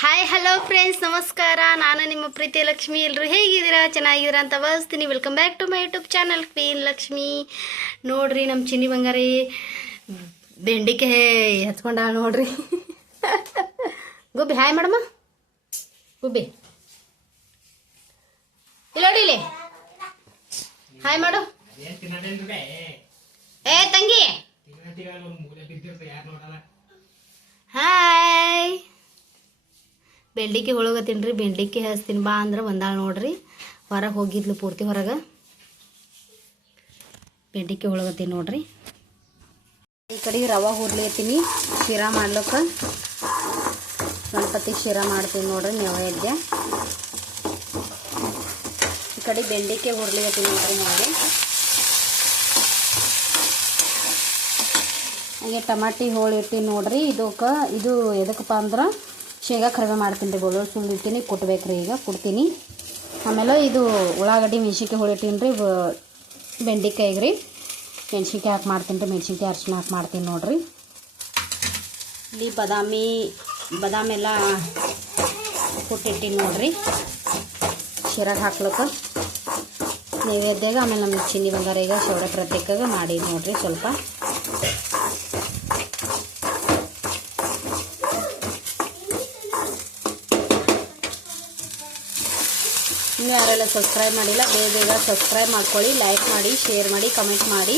Hi hello friends, ನಮಸ್ಕಾರ. ನಾನು ನಿಮ್ಮ ಪ್ರೀತಿ ಲಕ್ಷ್ಮಿ. ಎಲ್ಲರೂ ಹೇಗಿದ್ದೀರಾ? ಚೆನ್ನಾಗಿದ್ದೀರಾ ಅಂತ ಭಾವಿಸ್ತೀನಿ. Welcome back to my YouTube channel queen Lakshmi. ನೋಡ್ರಿ, ನಮ್ಮ ಚಿನ್ನಿ ಬಂಗಾರಿ ಬೆಂಡಿಕಾಯಿ ಹಚ್ಕೊಂಡ ನೋಡ್ರಿ. ಗುಬ್ಬಿ ಹಾಯ್ ಮಾಡಮ್ಮ. ಗುಬ್ಬಿ ಇಲ್ಲಿ ಹಾಯ್ ಮಾಡು. ಏ ತಂಗಿ ಹಾಯ್. ಬೆಂಡಿಕಾಯಿ ಹೊಳಗತ್ತೀನಿ ರೀ. ಬೆಂಡಿಕಾಯಿ ಹಚ್ತೀನಿ ಬಾ ಅಂದ್ರೆ ಬಂದಾಳ ನೋಡ್ರಿ. ಹೊರಗೆ ಹೋಗಿದ್ಲು ಪೂರ್ತಿ ಹೊರಗೆ. ಬೆಂಡಿಕಾಯಿ ಹೊಳಗತ್ತೀನಿ ನೋಡ್ರಿ. ಈ ಕಡೆ ರವೆ ಹುರ್ಲಿತ್ತೀನಿ ಶಿರಾ ಮಾಡ್ಲಿಕ್ಕೆ. ಗಣಪತಿ ಶಿರಾ ಮಾಡ್ತೀನಿ ನೋಡ್ರಿ ನೈವೇದ್ಯ. ಈ ಕಡೆ ಬೆಂಡಿಕಾಯಿ ಹುರ್ಲಿತ್ತೀನಿ ನೋಡ್ರಿ ನೋಡಿ. ಹಾಗೆ ಟಮಾಟಿ ಹೋಳು ಇರ್ತೀನಿ ನೋಡ್ರಿ. ಇದು ಎದಕ್ಕಪ್ಪ ಅಂದ್ರೆ ಶೇಂಗಾ ಕರಿವೆ ಮಾಡ್ತೀನಿ ರೀ. ಬೆಳ್ಳುಳ್ಳಿ ಸುಳ್ಳು ಇರ್ತೀನಿ ಕುಟ್ಬೇಕ್ರಿ. ಈಗ ಕುಡ್ತೀನಿ. ಆಮೇಲೆ ಇದು ಉಳ್ಳಾಗಡ್ಡಿ ಮೆಣ್ಸಿನ್ಕಾಯಿ ಹೊಳಿತೀನಿ ರೀ. ಬೆಂಡಿಕಾಯಿಗೆ ರೀ ಮೆಣ್ಸಿನ್ಕಾಯಿ ಹಾಕಿ ಮಾಡ್ತೀನಿ ರೀ. ಮೆಣ್ಸಿನ್ಕಾಯಿ ಅರ್ಶಿನ ಹಾಕಿ ಮಾಡ್ತೀನಿ ನೋಡ್ರಿ. ಇಲ್ಲಿ ಬಾದಾಮಿ ಎಲ್ಲ ಕುಟ್ಟಿಟ್ಟಿನಿ ನೋಡ್ರಿ ಶಿರಾಗ ಹಾಕ್ಲಿಕ್ಕೆ ನೈವೇದ್ಯಾಗ. ಆಮೇಲೆ ನಮ್ಮ ಚಿನ್ನಿ ಬಂಗಾರ ಈಗ ಸೌಡೆ ಪ್ರತ್ಯೇಕಾಗ ಮಾಡಿ ನೋಡ್ರಿ ಸ್ವಲ್ಪ. ಇನ್ನೂ ಯಾರೆಲ್ಲ ಸಬ್ಸ್ಕ್ರೈಬ್ ಮಾಡಿಲ್ಲ ಬೇಗ ಸಬ್ಸ್ಕ್ರೈಬ್ ಮಾಡ್ಕೊಳ್ಳಿ. ಲೈಕ್ ಮಾಡಿ, ಶೇರ್ ಮಾಡಿ, ಕಮೆಂಟ್ ಮಾಡಿ.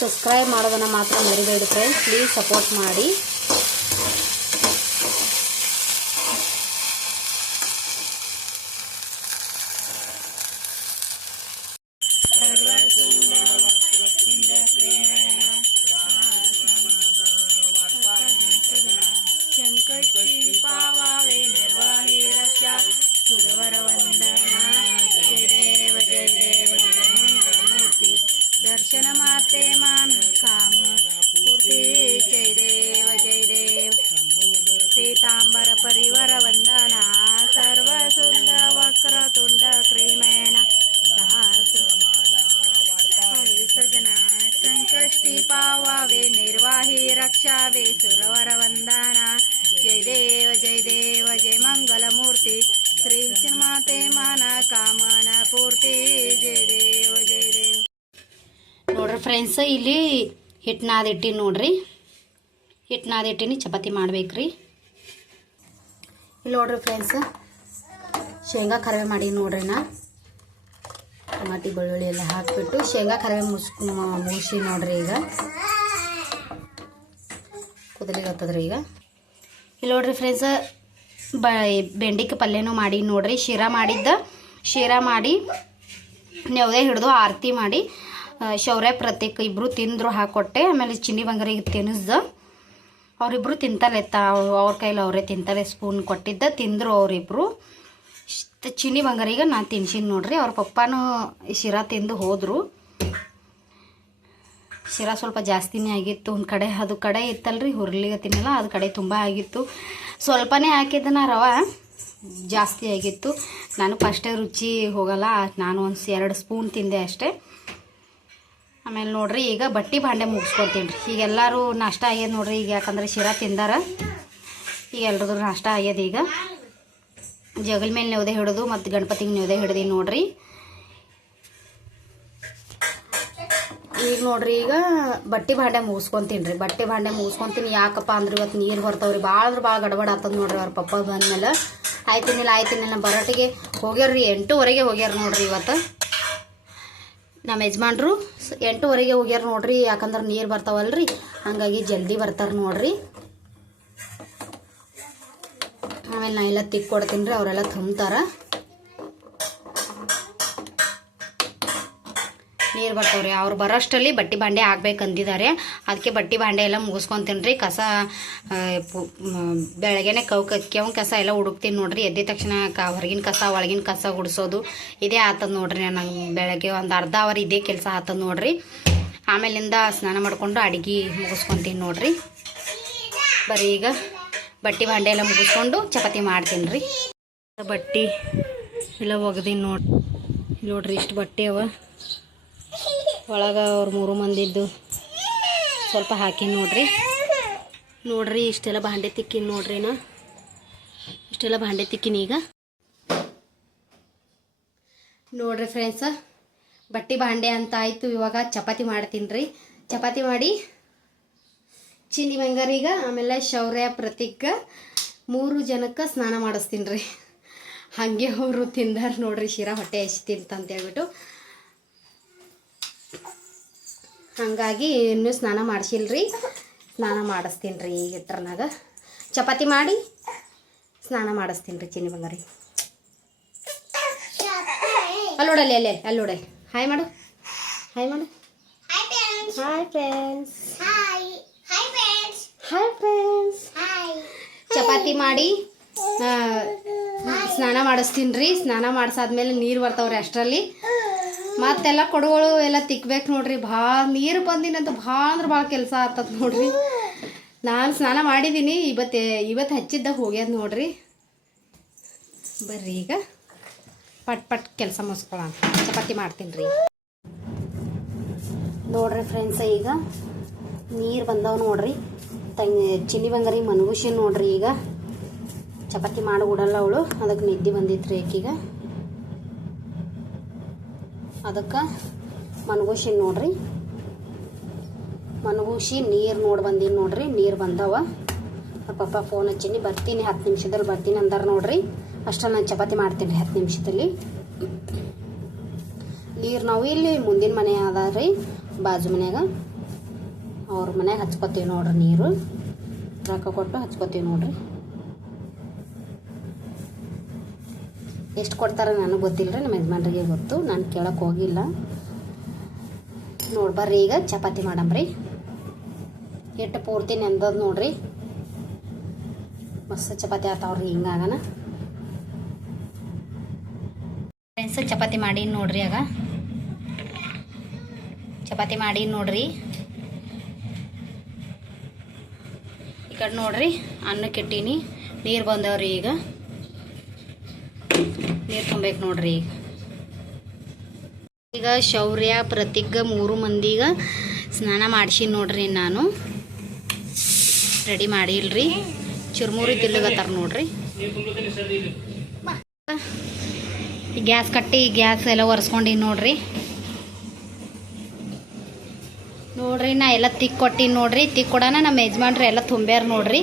ಸಬ್ಸ್ಕ್ರೈಬ್ ಮಾಡೋದನ್ನು ಮಾತ್ರ ಮರಿಬೇಡಿ ಫ್ರೆಂಡ್ಸ್. ಪ್ಲೀಸ್ ಸಪೋರ್ಟ್ ಮಾಡಿ. रक्षावे सुरवर वंदना. जय देव जय मंगल मूर्ति. श्री माते माना कामना पूर्ति. जय देव ನೋಡ್ರಿ ಫ್ರೆಂಡ್ಸ್, ಇಲ್ಲಿ ಹಿಟ್ಟು ನಾದಿಟ್ಟಿನಿ ನೋಡ್ರಿ. ಹಿಟ್ಟು ನಾದಿಟ್ಟಿನಿ ಚಪಾತಿ ಮಾಡ್ಬೇಕ್ರಿ. ಇಲ್ಲಿ ನೋಡ್ರಿ ಫ್ರೆಂಡ್ಸ್, ಶೇಂಗಾ ಕರಿವೆ ಮಾಡಿ ನೋಡ್ರಿ. ನಾ ಟಮಾಟಿ ಬೆಳ್ಳುಳ್ಳಿ ಎಲ್ಲ ಹಾಕಿಬಿಟ್ಟು ಶೇಂಗಾ ಕರಿವೆ ಮುಗಿಸಿ ನೋಡ್ರಿ. ಈಗ ಕುದಲಿಗತ್ತದ್ರಿ. ಈಗ ಇಲ್ಲಿ ನೋಡ್ರಿ ಫ್ರೆಂಡ್ಸ್, ಬೆಂಡಿಕಾಯಿ ಪಲ್ಯನೂ ಮಾಡಿ ನೋಡ್ರಿ. ಶಿರಾ ಮಾಡಿ ನೆವದೆ ಹಿಡಿದು ಆರತಿ ಮಾಡಿ ಶೌರ್ಯ ಪ್ರತ್ಯೇಕ ಇಬ್ಬರು ತಿಂದರು ಹಾಕೊಟ್ಟೆ. ಆಮೇಲೆ ಚಿನ್ನಿ ಬಂಗಾರಿಗೆ ತಿನ್ನಿಸ್ದ. ಅವರಿಬ್ಬರು ತಿಂತಾರೆ. ಅವ್ರ ಕೈಲಿ ಅವರೇ ತಿಂತಾರೆ. ಸ್ಪೂನ್ ಕೊಟ್ಟಿದ್ದ ತಿಂದರು ಅವರಿಬ್ಬರು. ಚಿನ್ನಿ ಬಂಗಾರಿಗೆ ನಾನು ತಿನ್ಸಿನಿ ನೋಡ್ರಿ. ಅವ್ರ ಪಪ್ಪಾನು ಶಿರಾ ತಿಂದು ಹೋದರು. ಶಿರಾ ಸ್ವಲ್ಪ ಜಾಸ್ತಿನೇ ಆಗಿತ್ತು. ಒಂದು ಕಡೆ ಅದು ಕಡೆ ಇತ್ತಲ್ರಿ ಹುರ್ಲಿಗೆ ತಿನ್ನಲ್ಲ, ಅದು ಕಡೆ ತುಂಬ ಆಗಿತ್ತು. ಸ್ವಲ್ಪನೇ ಹಾಕಿದ್ದನ ರವೆ ಜಾಸ್ತಿ ಆಗಿತ್ತು. ನಾನು ಫಸ್ಟೇ ರುಚಿ ಹೋಗಲ್ಲ, ನಾನು ಒಂದು 2 ಸ್ಪೂನ್ ತಿಂದೆ ಅಷ್ಟೇ. ಆಮೇಲೆ ನೋಡ್ರಿ ಈಗ ಬಟ್ಟೆ ಭಾಂಡೆ ಮುಗಿಸ್ಕೊತೀನಿ ರೀ. ಈಗ ಎಲ್ಲರೂ ನಾಷ್ಟ ಆಗ್ಯದ ನೋಡ್ರಿ. ಈಗ ಯಾಕಂದ್ರೆ ಶಿರಾ ತಿಂದಾರ. ಈಗ ಎಲ್ರದ್ದು ನಾಷ್ಟ ಆಗ್ಯದ. ಈಗ ಜಗಲ ಮೇಲೆ ನೆವದೆ ಹಿಡಿದು ಮತ್ತು ಗಣಪತಿಗೆ ನೆವದೆ ಹಿಡ್ದು ನೋಡ್ರಿ. ಈಗ ನೋಡ್ರಿ ಈಗ ಬಟ್ಟೆ ಭಾಂಡೆ ಮುಗಿಸ್ಕೊತೀನಿ ರೀ. ಬಟ್ಟೆ ಭಾಂಡೆ ಮುಗಿಸ್ಕೊತೀನಿ. ಯಾಕಪ್ಪ ಅಂದ್ರೆ ಇವತ್ತು ನೀರು ಬರ್ತಾವ್ರಿ. ಭಾಳ ಅಂದ್ರೆ ಭಾಳ ಗಡಬಡ ಆಗ್ತದೆ ನೋಡ್ರಿ. ಅವ್ರ ಪಪ್ಪ ಬಂದಮೇಲೆ ಆಯ್ತಿನಿಲ್ಲ ಬರೋಟಿಗೆ ಹೋಗ್ಯಾರ್ರಿ. 8:15 ಹೋಗ್ಯಾರ ನೋಡ್ರಿ. ಇವತ್ತು ನಮ್ಮ ಯಜಮಾನ್ರು 8:15 ಹೋಗ್ಯಾರ ನೋಡ್ರಿ. ಯಾಕಂದ್ರೆ ನೀರು ಬರ್ತಾವಲ್ರಿ, ಹಾಗಾಗಿ ಜಲ್ದಿ ಬರ್ತಾರೆ ನೋಡ್ರಿ. ಆಮೇಲೆ ನಾ ಎಲ್ಲ ತಿಕ್ಕೊಡ್ತೀನಿ ರೀ. ಅವರೆಲ್ಲ ತುಂಬ್ತಾರ. ನೀರು ಬರ್ತಾವ್ರಿ. ಅವ್ರು ಬರೋಷ್ಟರಲ್ಲಿ ಬಟ್ಟೆ ಭಾಂಡೆ ಆಗ್ಬೇಕಂದಿದ್ದಾರೆ. ಅದಕ್ಕೆ ಬಟ್ಟೆ ಭಾಂಡೆ ಎಲ್ಲ ಮುಗಿಸ್ಕೊತೀನಿ ರೀ. ಕಸ ಬೆಳಗ್ಗೆನೆ ಕೆವ್ ಕಸ ಎಲ್ಲ ಹುಡುಕ್ತೀನಿ ನೋಡ್ರಿ. ಎದ್ದ ತಕ್ಷಣ ಹೊರಗಿನ ಕಸ ಒಳಗಿನ ಕಸ ಗುಡಿಸೋದು ಇದೇ ಆತದ ನೋಡ್ರಿ. ನಂಗೆ ಬೆಳಗ್ಗೆ ಒಂದು ಅರ್ಧ ಅವರ್ ಇದೇ ಕೆಲಸ ಆತದ ನೋಡ್ರಿ. ಆಮೇಲಿಂದ ಸ್ನಾನ ಮಾಡಿಕೊಂಡು ಅಡುಗೆ ಮುಗಿಸ್ಕೊತೀನಿ ನೋಡ್ರಿ. ಬರೀ ಈಗ ಬಟ್ಟೆ ಭಾಂಡೆ ಎಲ್ಲ ಮುಗಿಸ್ಕೊಂಡು ಚಪಾತಿ ಮಾಡ್ತೀನಿ ರೀ. ಬಟ್ಟೆ ಎಲ್ಲ ಒಗ್ದೀನಿ ನೋಡ್ರಿ. ಇಷ್ಟು ಬಟ್ಟೆ ಅವ ಒಳಗೆ. ಅವ್ರು 3 ಮಂದಿದ್ದು ಸ್ವಲ್ಪ ಹಾಕಿ ನೋಡ್ರಿ. ಇಷ್ಟೆಲ್ಲ ಬಾಂಡೆ ತಿಕ್ಕಿ ನೋಡ್ರಿ. ನಾ ಇಷ್ಟೆಲ್ಲ ಭಾಂಡೆ ತಿಕ್ಕಿನಿ ಈಗ. ನೋಡ್ರಿ ಫ್ರೆಂಡ್ಸ, ಬಟ್ಟೆ ಭಾಂಡೆ ಅಂತ ಆಯಿತು. ಇವಾಗ ಚಪಾತಿ ಮಾಡ್ತೀನಿ ರೀ. ಚಪಾತಿ ಮಾಡಿ ಚಿನ್ನಿ ಬಂಗಾರಿಗ ಆಮೇಲೆ ಶೌರ್ಯ ಪ್ರತೀಕ್ 3 ಜನಕ್ಕೆ ಸ್ನಾನ ಮಾಡಿಸ್ತೀನಿ ರೀ. ಹಾಗೆ ಅವರು ತಿಂದಾರ ನೋಡ್ರಿ, ಶಿರಾ ಹೊಟ್ಟೆ ಹಸಿತಿಂತ ಅಂತೇಳ್ಬಿಟ್ಟು. ಹಾಗಾಗಿ ಇನ್ನೂ ಸ್ನಾನ ಮಾಡಿಸಿಲ್ರಿ, ಸ್ನಾನ ಮಾಡಿಸ್ತೀನಿ ರೀ. ಈಗ ಇಟ್ರನಾಗ ಚಪಾತಿ ಮಾಡಿ ಸ್ನಾನ ಮಾಡಿಸ್ತೀನಿ ರೀ ಚಿನ್ನಿ ಬಂಗಾರಿ. ಅಲ್ಲೋಡಲ್ಲಿ ಅಲ್ಲೇ ಅಲ್ಲೋಡೆ. ಹಾಯ್ ಮಾಡು, ಹಾಯ್ ಮಾಡು. Hi friends, hi friends. Chapati ಮಾಡಿ ಸ್ನಾನ ಮಾಡಿಸ್ತೀನಿ ರೀ. ಸ್ನಾನ ಮಾಡಿಸಾದ್ಮೇಲೆ ನೀರು ಬರ್ತಾವ್ರಿ. ಅಷ್ಟರಲ್ಲಿ ಮತ್ತೆಲ್ಲ ಕೊಡುಗಳು ಎಲ್ಲ ತಿಕ್ಬೇಕು ನೋಡ್ರಿ. ಭಾಳ ನೀರು ಬಂದಿನಂತ ಭಾಳ ಅಂದ್ರೆ ಭಾಳ ಕೆಲಸ ಆಗ್ತದೆ ನೋಡ್ರಿ. ನಾನು ಸ್ನಾನ ಮಾಡಿದ್ದೀನಿ, ಇವತ್ತು ಹಚ್ಚಿದ್ದಾಗ ಹೋಗ್ಯದ ನೋಡ್ರಿ. ಬರ್ರಿ ಈಗ ಪಟ್ ಪಟ್ ಕೆಲಸ ಮುಗಿಸ್ಕೊಳ್ಳೋಣ. ಚಪಾತಿ ಮಾಡ್ತೀನಿ ರೀ. ನೋಡ್ರಿ ಫ್ರೆಂಡ್ಸ, ಈಗ ನೀರು ಬಂದವು ನೋಡ್ರಿ. ಚಿನ್ನಿ ಬಂಗಾರಿ ಮನಗುಷಿ ನೋಡ್ರಿ. ಈಗ ಚಪಾತಿ ಮಾಡಿ ಬಿಡಲ್ಲ ಅವಳು, ಅದಕ್ಕೆ ನಿದ್ದೆ ಬಂದಿತ್ತು ಆಕಿಗ. ಅದಕ್ಕೆ ಮನಗುಷಿ ನೋಡ್ರಿ. ಮನಗುಷಿ ನೀರು ನೋಡಿ ಬಂದೀನಿ ನೋಡ್ರಿ. ನೀರು ಬಂದವ. ಪಪ್ಪ ಫೋನ್ ಹಚ್ಚೀನಿ, ಬರ್ತೀನಿ 10 ನಿಮಿಷದಲ್ಲಿ ಬರ್ತೀನಿ ಅಂದಾರ ನೋಡ್ರಿ. ಅಷ್ಟ ನಾನು ಚಪಾತಿ ಮಾಡ್ತೀನಿ 10 ನಿಮಿಷದಲ್ಲಿ. ನೀರು ನಾವು ಇಲ್ಲಿ ಮುಂದಿನ ಮನೆ ಅದ ರೀ, ಬಾಜು ಮನ್ಯಾಗ ಅವ್ರ ಮನ್ಯಾಗ ಹಚ್ಕೋತೀವಿ ನೋಡ್ರಿ. ನೀರು ರೊಕ್ಕ ಕೊಟ್ಟು ಹಚ್ಕೋತೀವಿ ನೋಡ್ರಿ. ಎಷ್ಟು ಕೊಡ್ತಾರೆ ನನಗೆ ಗೊತ್ತಿಲ್ಲ ರೀ, ನಮ್ಮ ಯಜಮಾನ್ರಿಗೆ ಗೊತ್ತು. ನಾನು ಕೇಳಕ್ಕೆ ಹೋಗಿಲ್ಲ. ನೋಡ್ಬರ್ರಿ ಈಗ ಚಪಾತಿ ಮಾಡಮ್ರಿ. ಹಿಟ್ಟು ಪೂರ್ತಿ ನೆಂದದ್ ನೋಡ್ರಿ. ಮಸ್ತ್ ಚಪಾತಿ ಆತಾವ್ರಿ. ಹಿಂಗಾಗನ ಫ್ರೆಂಡ್ಸ್, ಚಪಾತಿ ಮಾಡಿ ನೋಡ್ರಿ. ಆಗ ಚಪಾತಿ ಮಾಡಿ ನೋಡ್ರಿ. ಈ ಕಡೆ ನೋಡ್ರಿ ಅನ್ನಕ್ಕೆ ಇಟ್ಟೀನಿ. ನೀರು ಬಂದವ್ರಿ. ಈಗ ನೀರು ತುಂಬಬೇಕು ನೋಡ್ರಿ. ಈಗ ಶೌರ್ಯ ಪ್ರತೀಕ್ 3 ಮಂದಿಗೆ ಸ್ನಾನ ಮಾಡಿಸಿ ನೋಡ್ರಿ. ನಾನು ರೆಡಿ ಮಾಡಿಲ್ರಿ. ಚುರುಮುರಿ ತಿಲ್ಲಗತ್ತಾರ ನೋಡ್ರಿ. ಗ್ಯಾಸ್ ಕಟ್ಟಿ ಗ್ಯಾಸ್ ಎಲ್ಲ ಒರೆಸ್ಕೊಂಡು ನೋಡ್ರಿ. ನಾ ಎಲ್ಲ ತಿಕ್ ಕೊಟ್ಟಿನಿ ನೋಡ್ರಿ. ತಿಕ್ ಕೊಡೋಣ ನಮ್ಮ ಯಜಮಾನ್ರಿ ಎಲ್ಲ ತುಂಬ್ಯಾರ ನೋಡ್ರಿ.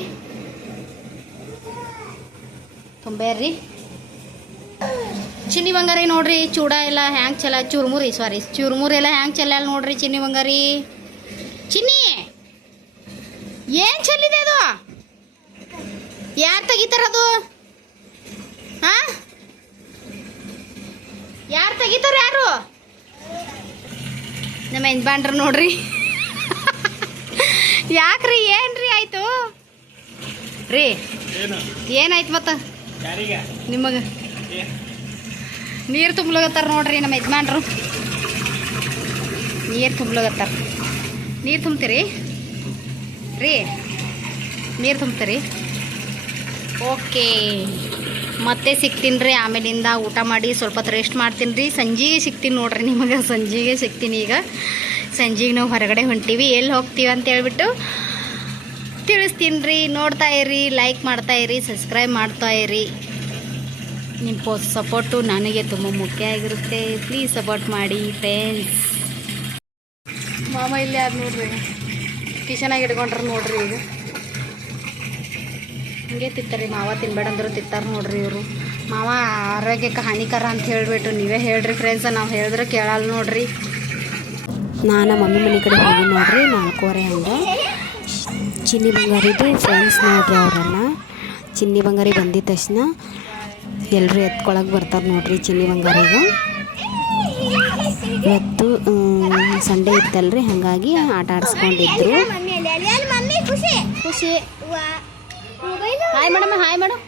ತುಂಬ್ಯಾರ್ರಿ. ಚಿನ್ನಿ ಬಂಗಾರಿ ನೋಡ್ರಿ, ಚೂಡ ಎಲ್ಲ ಹ್ಯಾಂಗೆ ಚಲ ಚುರುಮುರಿ ಎಲ್ಲ ಹ್ಯಾಂಗೆ ಚಲ್ಲ ನೋಡ್ರಿ. ಚಿನ್ನಿ ಬಂಗಾರಿ, ಚಿನ್ನಿ ಏನು ಚೆಲ್ಲಿದೆ ಅದು? ಯಾರು ತೆಗಿತಾರದು? ಹಾಂ, ಯಾರು ತೆಗಿತಾರ? ಯಾರು? ನಮ್ಮ ಯಜಮಾನ್ರು ನೋಡ್ರಿ. ಯಾಕ್ರಿ, ಏನ್ರಿ ಆಯ್ತು ರೀ? ಏನಾಯ್ತು ಮತ್ತ ನಿಮಗೆ? ನೀರು ತುಂಬಲಗತ್ತಾರ ನೋಡ್ರಿ ನಮ್ಮ ಯಜಮಾನ್ರು. ನೀರು ತುಂಬಲಗತ್ತಾರ. ನೀರು ತುಂಬ್ತೀರಿ ರೀ? ನೀರು ತುಂಬ್ತೀರಿ? ಓಕೆ, ಮತ್ತೆ ಸಿಗ್ತೀನಿ ರೀ. ಆಮೇಲಿಂದ ಊಟ ಮಾಡಿ ಸ್ವಲ್ಪ ಹೊತ್ತು ರೆಸ್ಟ್ ಮಾಡ್ತೀನಿ ರೀ. ಸಂಜೆಗೆ ಸಿಗ್ತೀನಿ ನೋಡ್ರಿ ನಿಮಗೆ. ಸಂಜೆಗೆ ಸಿಗ್ತೀನಿ. ಈಗ ಸಂಜೆಗೆ ನಾವು ಹೊರಗಡೆ ಹೊಂಟೀವಿ. ಎಲ್ಲಿ ಹೋಗ್ತೀವಿ ಅಂತ ಹೇಳ್ಬಿಟ್ಟು ತಿಳಿಸ್ತೀನಿ ರೀ. ನೋಡ್ತಾ ಇರಿ, ಲೈಕ್ ಮಾಡ್ತಾ ಇರಿ, ಸಬ್ಸ್ಕ್ರೈಬ್ ಮಾಡ್ತಾ ಇರಿ. ನಿಮ್ಮ ಸಪೋರ್ಟು ನನಗೆ ತುಂಬ ಮುಖ್ಯ ಆಗಿರುತ್ತೆ. ಪ್ಲೀಸ್ ಸಪೋರ್ಟ್ ಮಾಡಿ ಫ್ರೆಂಡ್ಸ್. ಮಾಮ ಇಲ್ಲೇ ಅದು ನೋಡ್ರಿ, ಕಿಶನಾಗಿ ಇಟ್ಕೊಂಡ್ರೆ ನೋಡ್ರಿ. ಈಗ ಹಿಂಗೆ ತಿಂತಾರೆ. ಮಾವ ತಿನ್ಬೇಡ ಅಂದರೂ ತಿಂತಾರೆ ನೋಡ್ರಿ ಇವರು. ಮಾವ ಆರೋಗ್ಯಕ್ಕೆ ಹಾನಿಕರ ಅಂತ ಹೇಳಿಬಿಟ್ಟು ನೀವೇ ಹೇಳ್ರಿ ಫ್ರೆಂಡ್ಸ. ನಾವು ಹೇಳಿದ್ರೆ ಕೇಳಲ್ಲ ನೋಡ್ರಿ. ನಾನು ಮಮ್ಮಿ ಮನೆ ಕಡೆ ಹೋಗಿ ನೋಡ್ರಿ 4:15 ಹಂಗೆ. ಚಿನ್ನಿ ಬಂಗಾರಿದು ಫ್ರೆಂಡ್ಸ್ ನೋಡ್ರಿ. ಅವರೆಲ್ಲ ಚಿನ್ನಿ ಬಂಗಾರಿ ಬಂದಿದ್ದ ತಕ್ಷಣ ಎಲ್ಲರೂ ಎತ್ಕೊಳಕ್ಕೆ ಬರ್ತಾರೆ ನೋಡ್ರಿ ಚಿನ್ನಿ ಬಂಗಾರಿಗೆ. ಇವತ್ತು ಸಂಡೇ ಇತ್ತಲ್ರಿ, ಹಾಗಾಗಿ ಆಟ ಆಡಿಸ್ಕೊಂಡಿದ್ರು. ಖುಷಿ ಹಾಯ್ ಮೇಡಮ್, ಹಾಯ್ ಮೇಡಮ್.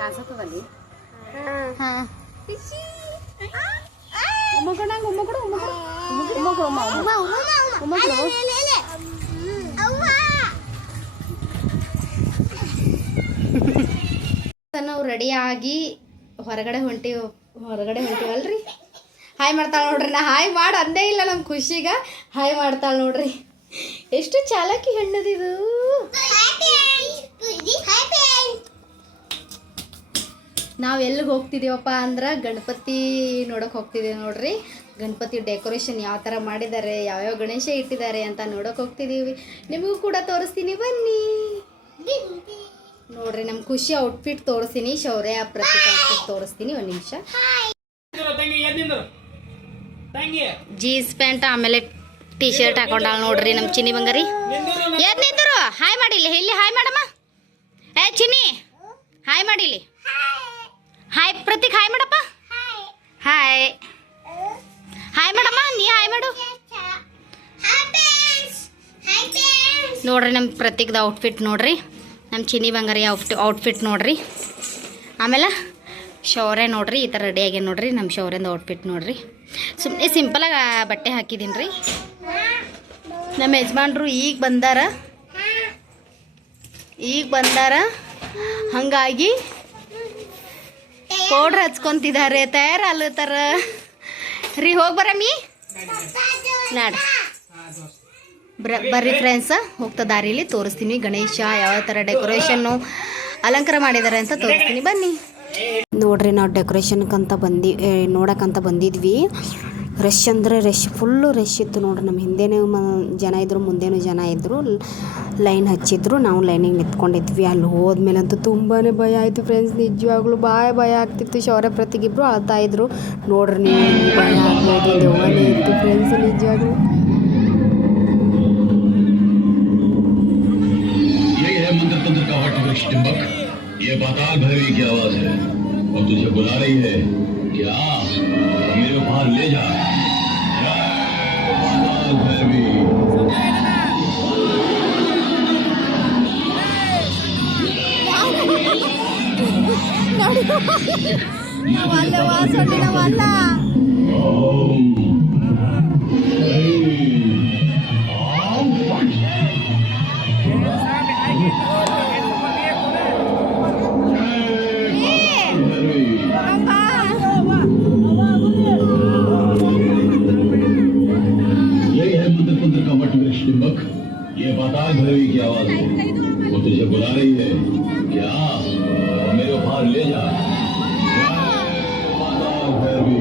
ಕಾಸತ್ತದಲ್ಲಿ ಹಾಂ ನಾವು ರೆಡಿಯಾಗಿ ಹೊರಗಡೆ ಹೊಂಟಿವಲ್ರಿ. ಹಾಯ್ ಮಾಡ್ತಾಳೆ ನೋಡ್ರಿ. ನಾ ಹಾಯ್ ಮಾಡಿ ಅಂದೇ ಇಲ್ಲ ನಮ್ಮ ಖುಷಿಗೆ. ಹಾಯ್ ಮಾಡ್ತಾಳೆ ನೋಡ್ರಿ. ಎಷ್ಟು ಚಾಲಾಕಿ ಹೆಣ್ಣದಿದು. ನಾವು ಎಲ್ಲಿಗೆ ಹೋಗ್ತಿದ್ದೀವಪ್ಪ ಅಂದ್ರೆ ಗಣಪತಿ ನೋಡೋಕೆ ಹೋಗ್ತಿದ್ದೀವಿ ನೋಡ್ರಿ. ಗಣಪತಿ ಡೆಕೋರೇಷನ್ ಯಾವ ಥರ ಮಾಡಿದ್ದಾರೆ, ಯಾವ್ಯಾವ ಗಣೇಶ ಇಟ್ಟಿದ್ದಾರೆ ಅಂತ ನೋಡೋಕೆ ಹೋಗ್ತಿದ್ದೀವಿ. ನಿಮಗೂ ಕೂಡ ತೋರಿಸ್ತೀನಿ ಬನ್ನಿ ನೋಡ್ರಿ. ನಮ್ಮ ಖುಷಿ ಔಟ್ಫಿಟ್ ತೋರಿಸ್ತೀನಿ, ಶೌರ್ಯ ಪ್ರತೀಕ್ ಔಟ್ಫಿಟ್ ತೋರಿಸ್ತೀನಿ. ಒಂದು ನಿಮಿಷ. ಜೀನ್ಸ್ ಪ್ಯಾಂಟ್ ಆಮೇಲೆ ಟೀ ಶರ್ಟ್ ಹಾಕೊಂಡಾಳ ನೋಡ್ರಿ ನಮ್ಮ ಚಿನ್ನಿ ಬಂಗಾರಿ. ಎದ್ ನಿಂತರು ಹಾಯ್ ಮಾಡಿಲ್ಲ. ಇಲ್ಲಿ ಹಾಯ್ ಮಾಡಮ್ಮ. ಚಿನ್ನಿ ಹಾಯ್ ಮಾಡಿಲಿ. ಹಾಯ್ ಪ್ರತೀಕ್ ಹಾಯ್ ಮಾಡಪ್ಪ. ಹಾಯ್ ಹಾಯ್ ಮಾಡಮ್ಮ. ನೀ ಹಾಯ್ ಮಾಡು ನೋಡ್ರಿ. ನಮ್ಮ ಪ್ರತೀಕ್ದ ಔಟ್ಫಿಟ್ ನೋಡ್ರಿ. ನಮ್ಮ ಚಿನ್ನಿ ಬಂಗಾರಿ ಔಟ್ಫಿಟ್ ನೋಡ್ರಿ. ಆಮೇಲೆ ಶೌರ್ಯ ನೋಡ್ರಿ ಈ ಥರ ರೆಡಿ ಆಗ್ಯಾನ ನೋಡ್ರಿ. ನಮ್ಮ ಶೌರ್ಯದ ಔಟ್ಫಿಟ್ ನೋಡ್ರಿ. ಸುಮ್ಮನೆ ಸಿಂಪಲಾಗಿ ಬಟ್ಟೆ ಹಾಕಿದ್ದೀನಿ ರೀ. ನಮ್ಮ ಯಜಮಾನ್ರು ಈಗ ಬಂದಾರ ಹಾಗಾಗಿ ಪೌಡ್ರ್ ಹಚ್ಕೊಂತಿದ್ದಾರೆ, ತಯಾರಲ್ಲತ್ತಾರ ರೀ. ಹೋಗಿ ಬರಮ್ಮಿ ನಾಡ್ರಿ. ಬರ್ರಿ ಫ್ರೆಂಡ್ಸ, ಹೋಗ್ತಾ ದಾರಿಲಿ ತೋರಿಸ್ತೀನಿ ಗಣೇಶ ಯಾವ ಥರ ಡೆಕೋರೇಷನ್ನು ಅಲಂಕಾರ ಮಾಡಿದ್ದಾರೆ ಅಂತ ತೋರಿಸ್ತೀನಿ ಬನ್ನಿ ನೋಡ್ರಿ. ನಾವು ಡೆಕೋರೇಷನ್ಕಂತ ನೋಡೋಕ್ಕಂತ ಬಂದಿದ್ವಿ. ರಶ್ ಅಂದರೆ ರಶ್, ಫುಲ್ಲು ರಶ್ ಇತ್ತು ನೋಡ್ರಿ. ನಮ್ಮ ಹಿಂದೆನೂ ಜನ ಇದ್ದರು, ಮುಂದೆನೂ ಜನ ಇದ್ದರು. ಲೈನ್ ಹಚ್ಚಿದ್ರು, ನಾವು ಲೈನಿಗೆ ನಿಂತ್ಕೊಂಡಿದ್ವಿ. ಅಲ್ಲಿ ಹೋದ್ಮೇಲಂತೂ ತುಂಬಾ ಭಯ ಆಯಿತು ಫ್ರೆಂಡ್ಸ್. ನಿಜವಾಗ್ಲೂ ಭಯ ಆಗ್ತಿತ್ತು. ಶೌರ್ಯ ಪ್ರತಿಗಿಬ್ರು ಅಳ್ತಾ ಇದ್ರು ನೋಡ್ರಿ. ನೀವು ಭಯ ಆಗ್ಬೋದು, ದೆವ್ವನೇ ಇತ್ತು ಫ್ರೆಂಡ್ಸ್ ನಿಜವಾಗ್ಲೂ. ये पाताल भैरवी की आवाज है और तुझे बुला रही है क्या? मेरे बाहर ले जा पाताल भैरवी. ये पाताल भैरवी की आवाज है, वो तुझे बुला रही है क्या? मेरे बाहर ले जा पाताल भैरवी.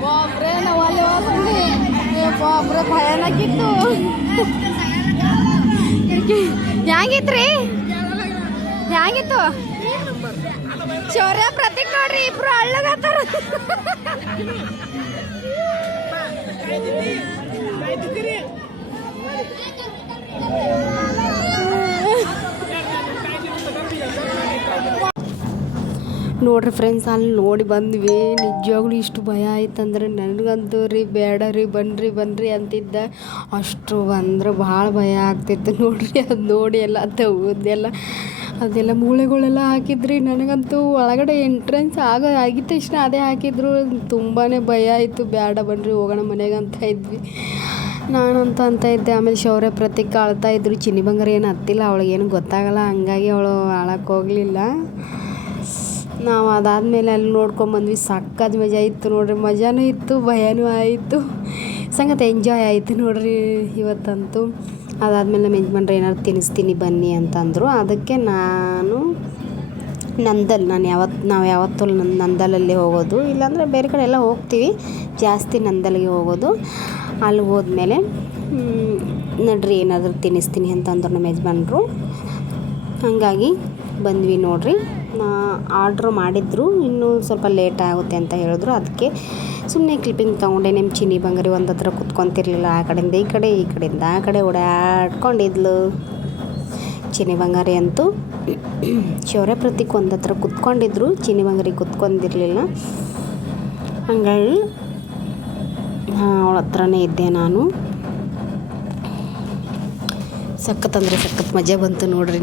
बापरे नवाले वासंडी बापरे ಭಯಾನಕಿತ್ತು ಹ್ಯಾಂಗಿತ್ರಿ ಹ್ಯಾಂಗಿತ್ತು ಶೌರ್ಯ ಪ್ರತೀಕ್ ನೋಡ್ರಿ ಇಬ್ರು ಅಳ್ಳಗತ್ತಾರ ನೋಡ್ರಿ ಫ್ರೆಂಡ್ಸ್, ಅಲ್ಲಿ ನೋಡಿ ಬಂದ್ವಿ. ನಿಜವಾಗ್ಲೂ ಇಷ್ಟು ಭಯ ಆಯ್ತಂದ್ರೆ ನನಗಂತೂ ರೀ ಬೇಡ ರೀ ಬನ್ನಿರಿ ಅಂತಿದ್ದ. ಅಷ್ಟು ಅಂದ್ರೆ ಭಾಳ ಭಯ ಆಗ್ತಿತ್ತು ನೋಡ್ರಿ. ಅದು ನೋಡಿ ಎಲ್ಲ ತೆಗೆದೆಲ್ಲ ಅದೆಲ್ಲ ಮೂಳೆಗಳೆಲ್ಲ ಹಾಕಿದ್ರಿ. ನನಗಂತೂ ಒಳಗಡೆ ಎಂಟ್ರೆನ್ಸ್ ಆಗಿದ ತಕ್ಷಣ ಅದೇ ಹಾಕಿದ್ರು. ತುಂಬಾ ಭಯ ಆಯಿತು. ಬೇಡ ಬನ್ನಿರಿ ಹೋಗೋಣ ಮನೆಗೆ ಅಂತ ಇದ್ವಿ. ನಾನಂತೂ ಅಂತ ಇದ್ದೆ. ಆಮೇಲೆ ಶೌರ್ಯ ಪ್ರತೀಕ್ ಅಳ್ತಾ ಇದ್ರು. ಚಿನ್ನಿ ಬಂಗಾರ ಏನು ಹತ್ತಿಲ್ಲ, ಅವಳಿಗೇನು ಗೊತ್ತಾಗಲ್ಲ, ಹಂಗಾಗಿ ಅವಳು ಅಳಕ್ಕೆ ಹೋಗಲಿಲ್ಲ. ನಾವು ಅದಾದಮೇಲೆ ಅಲ್ಲಿ ನೋಡ್ಕೊಂಬಂದ್ವಿ. ಸಕ್ಕತ್ ಮಜಾ ಇತ್ತು ನೋಡ್ರಿ. ಮಜಾನೂ ಇತ್ತು, ಭಯನೂ ಆಯಿತು, ಸಂಗತ ಎಂಜಾಯ್ ಆಯಿತು ನೋಡ್ರಿ ಇವತ್ತಂತೂ. ಅದಾದಮೇಲೆ ನಮ್ಮ ಯಜಮಾನ್ರು ಏನಾದ್ರು ತಿನ್ನಿಸ್ತೀನಿ ಬನ್ನಿ ಅಂತಂದರು. ಅದಕ್ಕೆ ನಾನು ನಾವು ಯಾವತ್ತೂ ನಂದಲಲ್ಲಿ ಹೋಗೋದು, ಇಲ್ಲಾಂದರೆ ಬೇರೆ ಕಡೆ ಎಲ್ಲ ಹೋಗ್ತೀವಿ, ಜಾಸ್ತಿ ನಂದಲ್ಗೆ ಹೋಗೋದು. ಅಲ್ಲಿ ಹೋದ್ಮೇಲೆ ನಡ್ರಿ ಏನಾದರೂ ತಿನ್ನಿಸ್ತೀನಿ ಅಂತಂದ್ರು ನಮ್ಮ ಯಜಮಾನ್ರು. ಹಾಗಾಗಿ ಬಂದ್ವಿ ನೋಡ್ರಿ. ಆರ್ಡ್ರ್ ಮಾಡಿದ್ರು, ಇನ್ನೂ ಸ್ವಲ್ಪ ಲೇಟ್ ಆಗುತ್ತೆ ಅಂತ ಹೇಳಿದ್ರು. ಅದಕ್ಕೆ ಸುಮ್ಮನೆ ಕ್ಲಿಪ್ಪಿಂಗ್ ತೊಗೊಂಡೆ. ನಿಮ್ಮ ಚಿನ್ನಿ ಬಂಗಾರಿ ಒಂದು ಹತ್ರ ಕುತ್ಕೊತಿರ್ಲಿಲ್ಲ. ಆ ಕಡೆಯಿಂದ ಈ ಕಡೆಯಿಂದ ಆ ಕಡೆ ಓಡಾಡ್ಕೊಂಡಿದ್ಲು ಚಿನ್ನಿ ಬಂಗಾರಿ ಅಂತೂ. ಶೌರ್ಯ ಪ್ರತೀಕ್ ಒಂದು ಹತ್ರ ಕುತ್ಕೊಂಡಿದ್ರು, ಚಿನ್ನಿ ಬಂಗಾರಿ ಕುತ್ಕೊಂಡಿರಲಿಲ್ಲ. ಹಾಗಾಗಿ ಅವಳ ಹತ್ರನೇ ಇದ್ದೆ ನಾನು. ಸಖತ್ ಅಂದರೆ ಸಖತ್ ಮಜಾ ಬಂತು ನೋಡ್ರಿ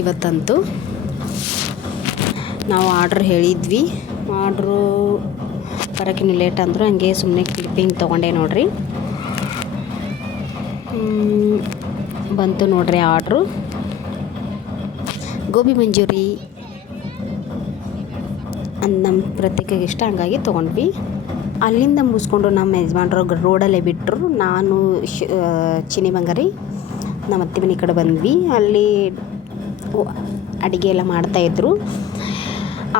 ಇವತ್ತಂತೂ. ನಾವು ಆರ್ಡ್ರ್ ಹೇಳಿದ್ವಿ, ಆರ್ಡ್ರು ಬರೋಕ್ಕಿನ್ನೂ ಲೇಟ್ ಅಂದರು. ಹಂಗೆ ಸುಮ್ಮನೆ ಕ್ಲಿಪ್ಪಿಂಗ್ ತೊಗೊಂಡೆ ನೋಡ್ರಿ. ಬಂತು ನೋಡ್ರಿ ಆರ್ಡ್ರು. ಗೋಬಿ ಮಂಚೂರಿ ಅಂತ ನಮ್ಮ ಪ್ರತೀಕಿಗೆ ಇಷ್ಟ, ಹಂಗಾಗಿ ತೊಗೊಂಡ್ವಿ. ಅಲ್ಲಿಂದ ಮುಗಿಸ್ಕೊಂಡು ನಮ್ಮ ಯಜಮಾನ್ರು ರೋಡಲ್ಲೇ ಬಿಟ್ಟರು. ನಾನು ಚಿನ್ನಿ ಬಂಗಾರಿ ನಮ್ಮ ಅತ್ತೆ ಮನೆ ಕಡೆ ಬಂದ್ವಿ. ಅಲ್ಲಿ ಅಡುಗೆ ಎಲ್ಲ ಮಾಡ್ತಾಯಿದ್ರು.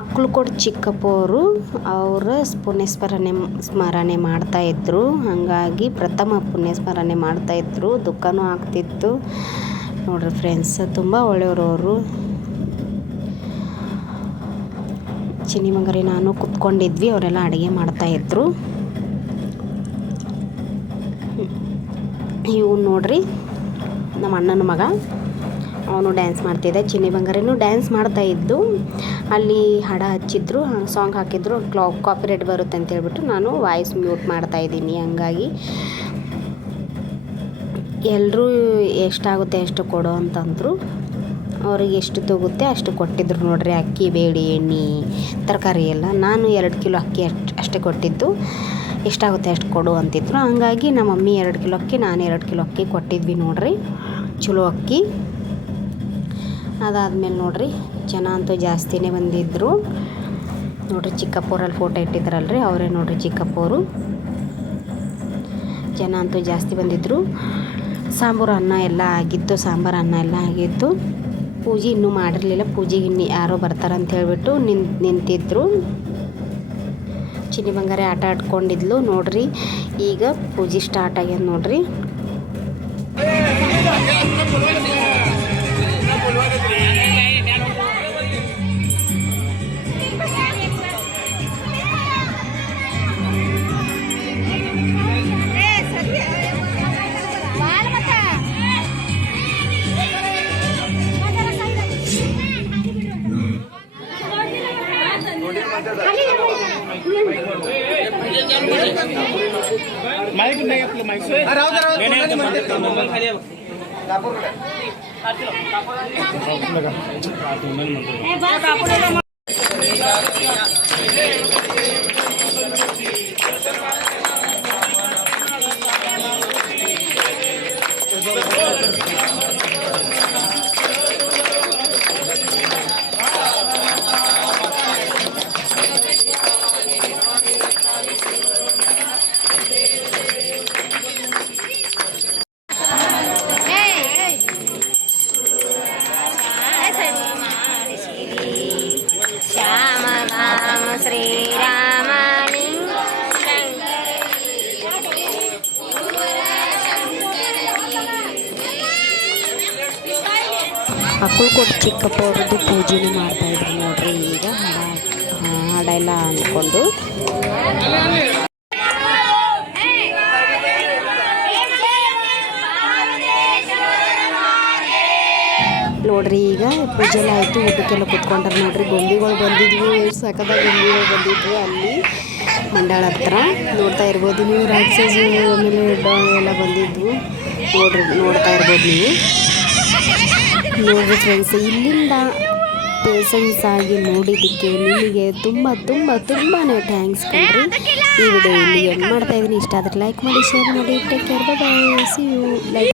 ಅಕ್ಕಲಕೋಟ್ ಚಿಕ್ಕಪ್ಪವರು ಅವರ ಸ್ಮರಣೆ ಮಾಡ್ತಾಯಿದ್ರು. ಹಾಗಾಗಿ ಪ್ರಥಮ ಪುಣ್ಯಸ್ಮರಣೆ ಮಾಡ್ತಾಯಿದ್ರು. ದುಃಖನೂ ಆಗ್ತಿತ್ತು ನೋಡ್ರಿ ಫ್ರೆಂಡ್ಸ್. ತುಂಬ ಒಳ್ಳೆಯವರು ಅವರು. ಚಿನ್ನಿ ಬಂಗಾರಿ ನಾನು ಕುತ್ಕೊಂಡಿದ್ವಿ, ಅವರೆಲ್ಲ ಅಡುಗೆ ಮಾಡ್ತಾಯಿದ್ರು. ಇವು ನೋಡ್ರಿ ನಮ್ಮ ಅಣ್ಣನ ಮಗ, ಅವನು ಡ್ಯಾನ್ಸ್ ಮಾಡ್ತಿದ್ದ. ಚಿನ್ನಿ ಬಂಗಾರಿನೂ ಡ್ಯಾನ್ಸ್ ಮಾಡ್ತಾಯಿದ್ದು. ಅಲ್ಲಿ ಹಾಡು ಹಚ್ಚಿದ್ರು, ಸಾಂಗ್ ಹಾಕಿದ್ರು. ಕಾಪಿರೈಟ್ ಬರುತ್ತೆ ಅಂತ ಹೇಳ್ಬಿಟ್ಟು ನಾನು ವಾಯ್ಸ್ ಮ್ಯೂಟ್ ಮಾಡ್ತಾಯಿದ್ದೀನಿ. ಹಂಗಾಗಿ ಎಲ್ಲರೂ ಎಷ್ಟಾಗುತ್ತೆ ಎಷ್ಟು ಕೊಡು ಅಂತಂದರು. ಅವ್ರಿಗೆ ಎಷ್ಟು ತಗುತ್ತೆ ಅಷ್ಟು ಕೊಟ್ಟಿದ್ರು ನೋಡ್ರಿ. ಅಕ್ಕಿ, ಬೇಳೆ, ಎಣ್ಣೆ, ತರಕಾರಿ ಎಲ್ಲ. ನಾನು 2 ಕಿಲೋ ಅಕ್ಕಿ ಅಷ್ಟೇ ಕೊಟ್ಟಿದ್ದು. ಎಷ್ಟಾಗುತ್ತೆ ಅಷ್ಟು ಕೊಡು ಅಂತಿದ್ರು. ಹಂಗಾಗಿ ನಮ್ಮ ಮಮ್ಮಿ 2 ಕಿಲೋ ಅಕ್ಕಿ, ನಾನು 2 ಕಿಲೋ ಅಕ್ಕಿ ಕೊಟ್ಟಿದ್ವಿ ನೋಡ್ರಿ. ಚಲೋ ಅಕ್ಕಿ. ಅದಾದಮೇಲೆ ನೋಡ್ರಿ ಜನ ಅಂತೂ ಜಾಸ್ತಿನೇ ಬಂದಿದ್ದರು ನೋಡ್ರಿ. ಚಿಕ್ಕಪ್ಪೋರಲ್ಲಿ ಫೋಟೋ ಇಟ್ಟಿದ್ರಲ್ರಿ, ಅವರೇ ನೋಡ್ರಿ ಚಿಕ್ಕಪ್ಪವರು. ಜನ ಅಂತೂ ಜಾಸ್ತಿ ಬಂದಿದ್ದರು. ಸಾಂಬಾರು ಅನ್ನ ಎಲ್ಲ ಆಗಿತ್ತು. ಪೂಜೆ ಇನ್ನೂ ಮಾಡಿರಲಿಲ್ಲ. ಪೂಜೆಗೆ ಇನ್ನೂ ಯಾರೋ ಬರ್ತಾರಂತ ಹೇಳ್ಬಿಟ್ಟು ನಿಂತಿದ್ರು. ಚಿನ್ನಿ ಬಂಗಾರಿ ಆಟ ಆಡ್ಕೊಂಡಿದ್ಲು ನೋಡ್ರಿ. ಈಗ ಪೂಜೆ ಸ್ಟಾರ್ಟ್ ಆಗ್ಯದ ನೋಡ್ರಿ. माइक नहीं आपलं माइक ಅಕ್ಕಲಕೋಟ್ ಚಿಕ್ಕಪ್ಪ ಅವ್ರದ್ದು ಪೂಜೆನೂ ಮಾಡ್ತಾಯಿದ್ರು ನೋಡ್ರಿ. ಈಗ ಹಾಡೆಲ್ಲ ಅಂದ್ಕೊಂಡು ನೋಡ್ರಿ ಈಗ ಪೂಜೆ ಎಲ್ಲ ಆಯಿತು, ಊಟಕ್ಕೆಲ್ಲ ಕುತ್ಕೊಂಡ್ರೆ ನೋಡ್ರಿ. ಗೊಂಬೆಗಳು ಬಂದಿದ್ವು, ಎಷ್ಟು ಸಖತ್ತಾದ ಗೊಂಬೆಗಳು ಬಂದಿದ್ವು ಅಲ್ಲಿ ಮಂಡಾಳ ಹತ್ರ. ನೋಡ್ತಾ ಇರ್ಬೋದು ನೀವು, ರಾಕ್ಷಸ ಆಮೇಲೆ ಎಲ್ಲ ಬಂದಿದ್ವು ನೋಡ್ತಾ ಇರ್ಬೋದು ನೀವು. ನೋಡ್ರಿ ಫ್ರೆಂಡ್ಸ್, ಇಲ್ಲಿಂದ ಪೇಷನ್ಸ್ ಆಗಿ ನೋಡಿದ್ದಕ್ಕೆ ನಿಮಗೆ ತುಂಬಾ ಥ್ಯಾಂಕ್ಸ್ ಕಣ್ರಿ. ಈ ವಿಡಿಯೋ ಇಲ್ಲಿ ಎಂಡ್ ಮಾಡ್ತಾ ಇದ್ದೀನಿ. ಇಷ್ಟ ಆದರೆ ಲೈಕ್ ಮಾಡಿ, ಶೇರ್ ಮಾಡಿ, take care, bye bye, see you. Like